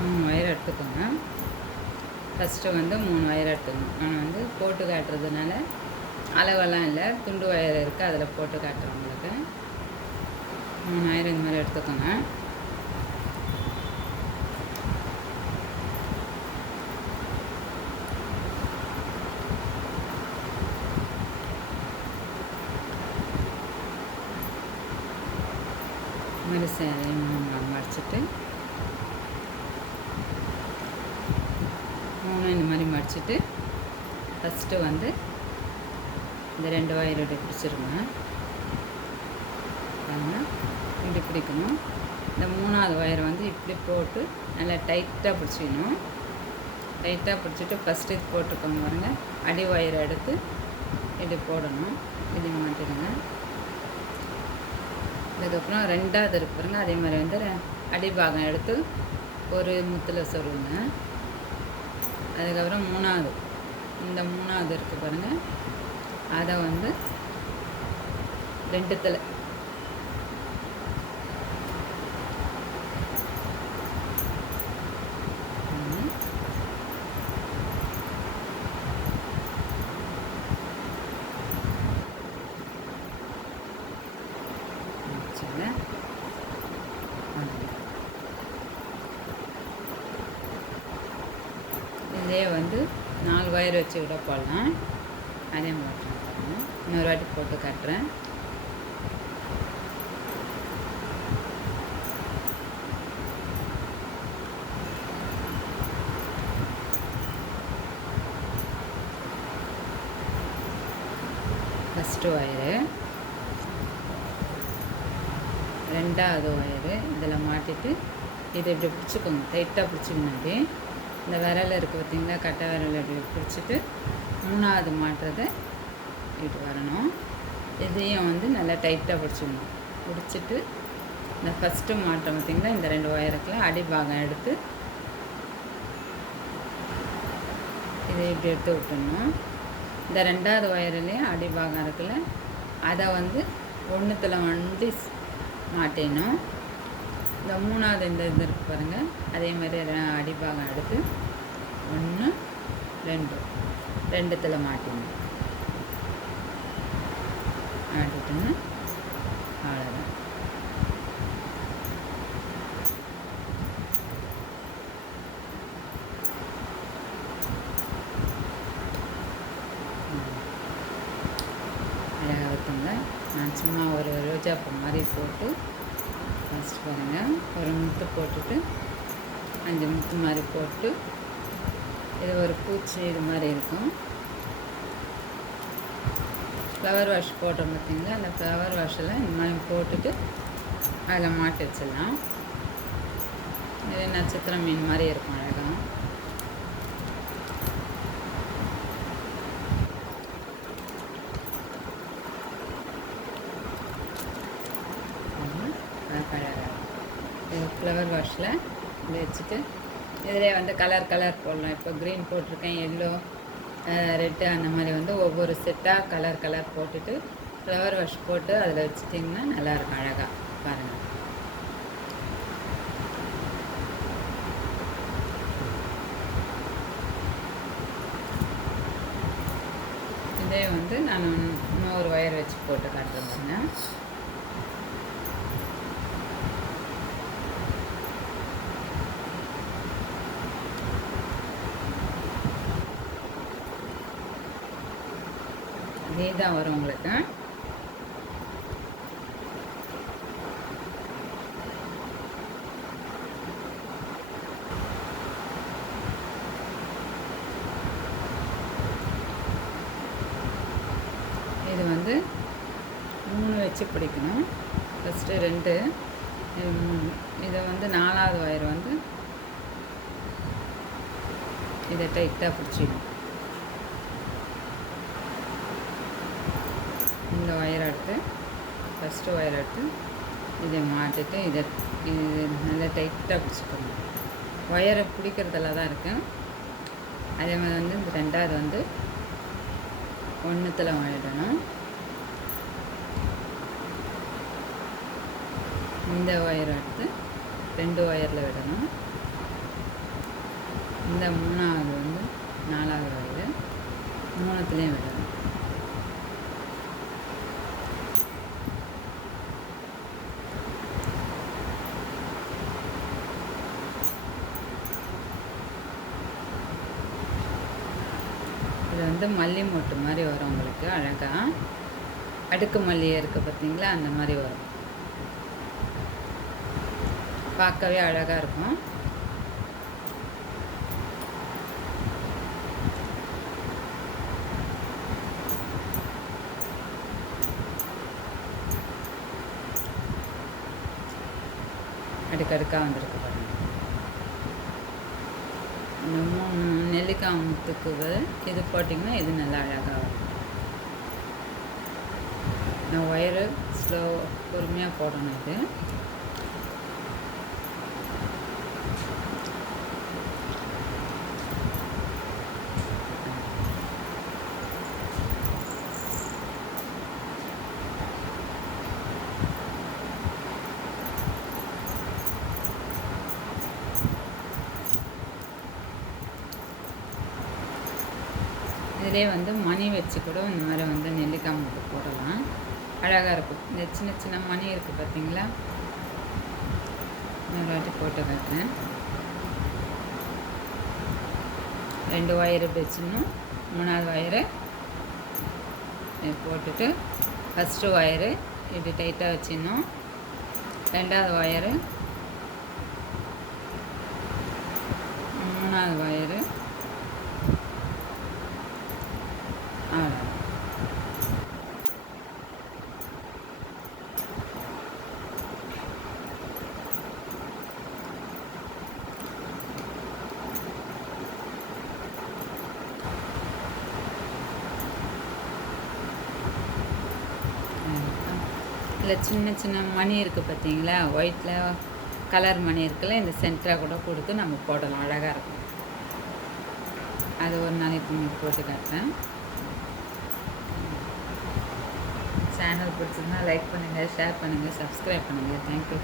3 wire எடுத்துக்கோங்க. First வந்து 3 wire எடுத்துக்கணும். நான் வந்து போட்டு காட்டுறதுனால அளவெல்லாம் இல்லை, துண்டு ஒயர் இருக்குது, அதில் போட்டு காட்டுறேன் உங்களுக்கு. 3 ஒயர் இந்த மாதிரி எடுத்துக்கோங்க. மடிச்சு மடிச்சுட்டு 3 இந்த மாதிரி மடிச்சுட்டு ஃபஸ்ட்டு வந்து இந்த 2 ஒயர் இப்படி பிடிச்சிருங்க. இப்படி பிடிக்கணும். இந்த 3ஆவது ஒயரை வந்து இப்படி போட்டு நல்லா டைட்டாக பிடிச்சிக்கணும். டைட்டாக பிடிச்சிட்டு ஃபஸ்ட்டு இது போட்டுக்கோங்க பாருங்கள். அடி ஒயரை எடுத்து இப்படி போடணும். இப்படி மாட்டிடுங்க. அதுக்கப்புறம் 2ஆவது இருக்கு பாருங்கள், அதே மாதிரி வந்து அடிபாகம் எடுத்து ஒரு முத்தில் சொருங்க. அதுக்கப்புறம் 3ஆவது, இந்த 3ஆவது இருக்குது பாருங்கள், அதை வந்து 2த்தில் இதே வந்து 4 ஒயர் வச்சு விட போடலாம். அதே மாதிரி பாருங்கள். இன்னொரு வாட்டி போட்டு காட்டுறேன். ஃபஸ்ட்டு ஒயரு, 2ஆவது ஒயரு இதில் மாட்டிட்டு இதை இப்படி பிடிச்சிக்கோங்க. டைட்டாக பிடிச்சிக்கணும். அப்படி இந்த விரல் இருக்குது பார்த்திங்களா, கட்டை விரல் இப்படி பிடிச்சிட்டு 3ஆவது மாட்டுறதை இப்படி வரணும். இதையும் வந்து நல்லா டைட்டாக பிடிச்சிக்கணும். பிடிச்சிட்டு இந்த ஃபஸ்ட்டு மாட்டோம் பார்த்திங்களா, இந்த 2 ஒயருக்குலாம் அடிபாகம் எடுத்து இதை இப்படி எடுத்து விட்டுடணும். இந்த 2ஆவது ஒயர்லேயும் அடிபாகம் இருக்குல்ல, அதை வந்து 1த்தில் வந்து மாட்டிடணும். இந்த 3ஆவது இந்த இது இருக்குது பாருங்கள், அதே மாதிரி அடிபாகம் எடுத்து 1 2 2த்தில் மாட்டிடணும். மாட்டிட்டோன்னு அவ்வளோதான். அழகாக இருக்குங்க. நான் சும்மா ஒரு ரோஜாப்பூ மாதிரி போட்டு ஃபஸ்ட்டு பாருங்கள், ஒரு முத்து போட்டுட்டு 5 முத்து மாதிரி போட்டு இது ஒரு பூச்சி இது மாதிரி இருக்கும். ஃப்ளவர் வாஷ் போட்டோம் பார்த்திங்களா, அந்த ஃப்ளவர் வாஷில் இந்த மாதிரி போட்டுட்டு அதில் மாட்டி வச்சிடலாம். இது நட்சத்திர மீன் மாதிரி இருக்கும் அழகாக. இது ஃப்ளவர் வாஷில் இதை வச்சுட்டு இதிலே வந்து கலர் போடலாம். இப்போ க்ரீன் போட்டிருக்கேன், எல்லோ, ரெட்டு, அந்த மாதிரி வந்து ஒவ்வொரு செட்டாக கலர் போட்டுட்டு ஃப்ளவர் வாஷ் போட்டு அதில் வச்சுட்டிங்கன்னா நல்லாயிருக்கும் அழகாக. பாருங்கள். இதே வந்து நான் இன்னொரு ஒயர் வச்சு போட்டு காட்டுறேன். இதே தான் வரும் உங்களுக்கு. இது வந்து 3 வச்சு பிடிக்கணும். ஃபஸ்ட்டு 2, இதை வந்து 4ஆவது ஒயர் வந்து இதை டைட்டாக பிடிச்சிடும். இந்த ஒயர் எடுத்து ஃபஸ்ட்டு ஒயர் எடுத்து இதை மாட்டிட்டு இது நல்லா டைட்டாக பிடிச்சிக்கணும். ஒயரை பிடிக்கிறதுல தான் இருக்குது. அதே மாதிரி வந்து இந்த 2ஆவது வந்து 1த்தில் விடணும். இந்த ஒயர் எடுத்து 2 ஒயரில் விடணும். இந்த 3வது வந்து 4வது வயரு, 3த்துலேயும் விடணும். இது வந்து மல்லி மொட்டு மாதிரி வரும் உங்களுக்கு அழகாக. அடுக்கு மல்லி இருக்குது பார்த்தீங்களா, அந்த மாதிரி வரும். பார்க்கவே அழகாக இருக்கும். அடுக்கடுக்காக வந்திருக்கு பாருங்கள். இந்த 3 நெல்லிக்காய் முத்துக்கு இது போட்டிங்கன்னா இது நல்லா அழகாக வரும். நான் ஒயரு பொறுமையாக போடணும். இது இதிலே வந்து மணி வச்சு கூட இந்த மாதிரி வந்து நெல்லிக்காய் முட்டு போடலாம், அழகாக இருக்கும். இந்த சின்ன சின்ன மணி இருக்குது பார்த்தீங்களா, ஒரு வாட்டி போட்டு காட்டுறேன். 2 ஒயரு வச்சிடணும். 3வது ஒயரு போட்டுட்டு ஃபஸ்ட்டு ஒயரு இப்படி டைட்டாக வச்சிடணும். 2வது ஒயரு, 3வது ஒயரு, அவ்வளோ. இதில் சின்ன சின்ன மணி இருக்குது பார்த்தீங்களா, ஒயிட்டில் கலர் மணி இருக்குல்ல, இந்த சென்டராக கூட கொடுத்து நம்ம போடலாம், அழகாக இருக்கும். அது ஒரு நாளைக்கு உங்களுக்கு போட்டு காட்டுறேன். சேனல் பிடிச்சிருந்தா லைக் பண்ணுங்கள், ஷேர் பண்ணுங்கள், சப்ஸ்கிரைப் பண்ணுங்கள். தேங்க்யூ.